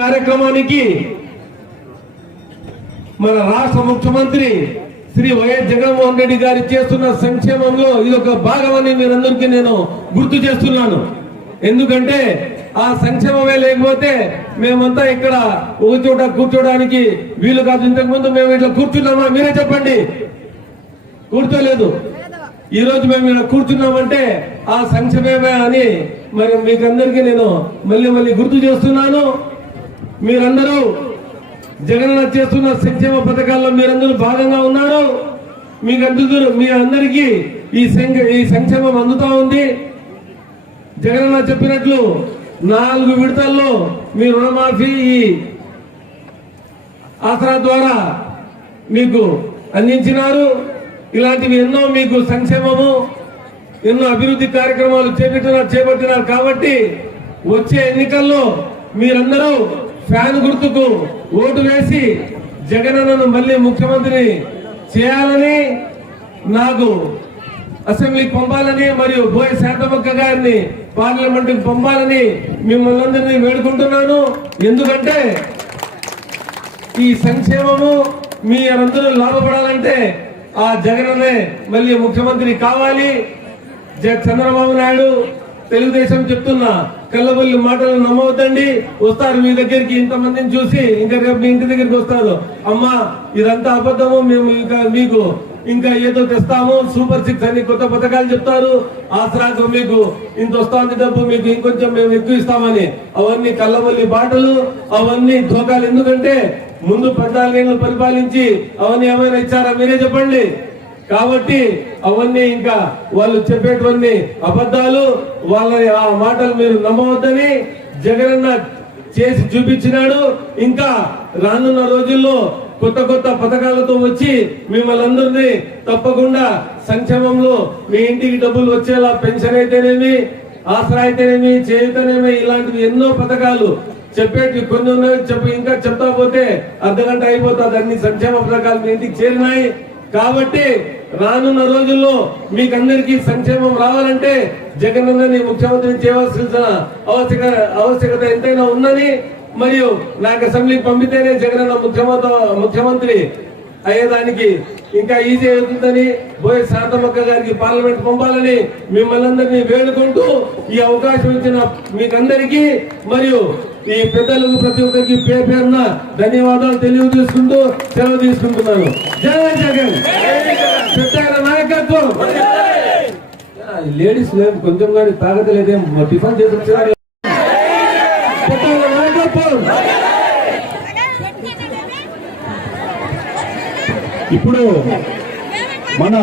కార్యక్రమానికి మన రాష్ట్ర ముఖ్యమంత్రి శ్రీ వైఎస్ జగన్మోహన్ రెడ్డి గారి చేస్తున్న సంక్షేమంలో ఇది ఒక భాగమని మీరందరికీ నేను గుర్తు చేస్తున్నాను. ఎందుకంటే ఆ సంక్షేమమే లేకపోతే మేమంతా ఇక్కడ ఒక చోట కూర్చోడానికి వీలు కాదు. ఇంతకు ముందు మేము ఇట్లా కూర్చున్నామా? మీరే చెప్పండి. కూర్చోలేదు. ఈ రోజు మేము ఇక్కడ కూర్చున్నామంటే ఆ సంక్షేమమే అని మరి మీకందరికీ నేను మళ్ళీ గుర్తు చేస్తున్నాను. మీరందరూ జగనన్న చేస్తున్న సంక్షేమ పథకాల్లో మీరందరూ భాగంగా ఉన్నారు. మీ అందరికీ ఈ సంక్షేమం అందుతా ఉంది. జగనన్న చెప్పినట్లు 4 విడతల్లో మీ రుణమాఫీ ఈ ఆసరా ద్వారా మీకు అందించినారు. ఇలాంటివి ఎన్నో మీకు సంక్షేమము ఎన్నో అభివృద్ధి కార్యక్రమాలు చేపట్టినారు. కాబట్టి వచ్చే ఎన్నికల్లో మీరందరూ ఫ్యాన్ గుర్తుకు ఓటు వేసి జగనన్నను మళ్ళీ ముఖ్యమంత్రిని చేయాలని, నాకు అసెంబ్లీకి పంపాలని మరియు బోయ శాంతమక్క గారిని పార్లమెంట్ కి పంపాలని మిమ్మల్ని అందరినీ వేడుకుంటున్నాను. ఎందుకంటే ఈ సంక్షేమము మీ అందరూ లాభపడాలంటే ఆ జగనన్నే మళ్ళీ ముఖ్యమంత్రి కావాలి. చంద్రబాబు నాయుడు తెలుగుదేశం చెప్తున్న కల్లబొల్లి మాటలు నమ్మవద్దండి. వస్తారు మీ దగ్గరికి, ఇంతమందిని చూసి ఇంకా రేపు మీ ఇంటి దగ్గరికి వస్తారు. అమ్మా ఇదంతా అబద్ధము, మేము మీకు ఇంకా ఏదో తెస్తాము, సూపర్ 6 అని కొత్త పథకాలు చెప్తారు, ఆసరాకు మీకు ఇంత వస్తుంది డబ్బు, మీకు ఇంకొంచెం మేము ఎక్కువ ఇస్తామని. అవన్నీ కల్లబొల్లి బాటలు, అవన్నీ ధోకాలు. ఎందుకంటే ముందు 14 ఏళ్ళు పరిపాలించి అవన్నీ ఏమైనా ఇచ్చారా? మీరే చెప్పండి. కాబట్టి అవన్నీ ఇంకా వాళ్ళు చెప్పేటువంటి అబద్ధాలు, వాళ్ళ ఆ మాటలు మీరు నమ్మవద్దని జగనన్న చేసి చూపించినాడు. ఇంకా రానున్న రోజుల్లో కొత్త పథకాలతో వచ్చి మిమ్మల్ని అందరినీ తప్పకుండా సంక్షేమంలో మీ ఇంటికి డబ్బులు వచ్చేలా, పెన్షన్ అయితేనేమి, ఆసరా అయితేనేమి, చేయుతనేమి, ఇలాంటివి ఎన్నో పథకాలు చెప్పేటి కొన్ని ఉన్నాయి. ఇంకా చెప్తా పోతే అర్ధగంట అయిపోతుంది. అన్ని సంక్షేమ పథకాలు మీ ఇంటికి చేరినాయి. కాబట్టి రానున్న రోజుల్లో మీకందరికీ సంక్షేమం రావాలంటే జగనన్నని ముఖ్యమంత్రిని చేయవలసిన ఆవశ్యకత ఎంతైనా ఉన్నది. మరియు నాకు అసెంబ్లీకి పంపితేనే జగనన్న ముఖ్యమంత్రి అయ్యేదానికి ఇంకా ఈజీ అవుతుందని బోయ శాంతమక్క గారికి పార్లమెంట్ పంపాలని మిమ్మల్ని అందరినీ వేడుకుంటూ ఈ అవకాశం ఇచ్చిన మీకందరికీ మరియు ఈ పెద్దలకు ప్రతి ఒక్కరికి పేరున ధన్యవాదాలు తెలియజేసుకుంటూ సెలవు తీసుకుంటున్నాను. జై జగన్. పెట్టార నాయకత్వం. లేడీస్ లేదు కొంచెం కానీ తాగత లేదేం, టిఫిన్ చేసి వచ్చినారు. నాయకత్వం. ఇప్పుడు మన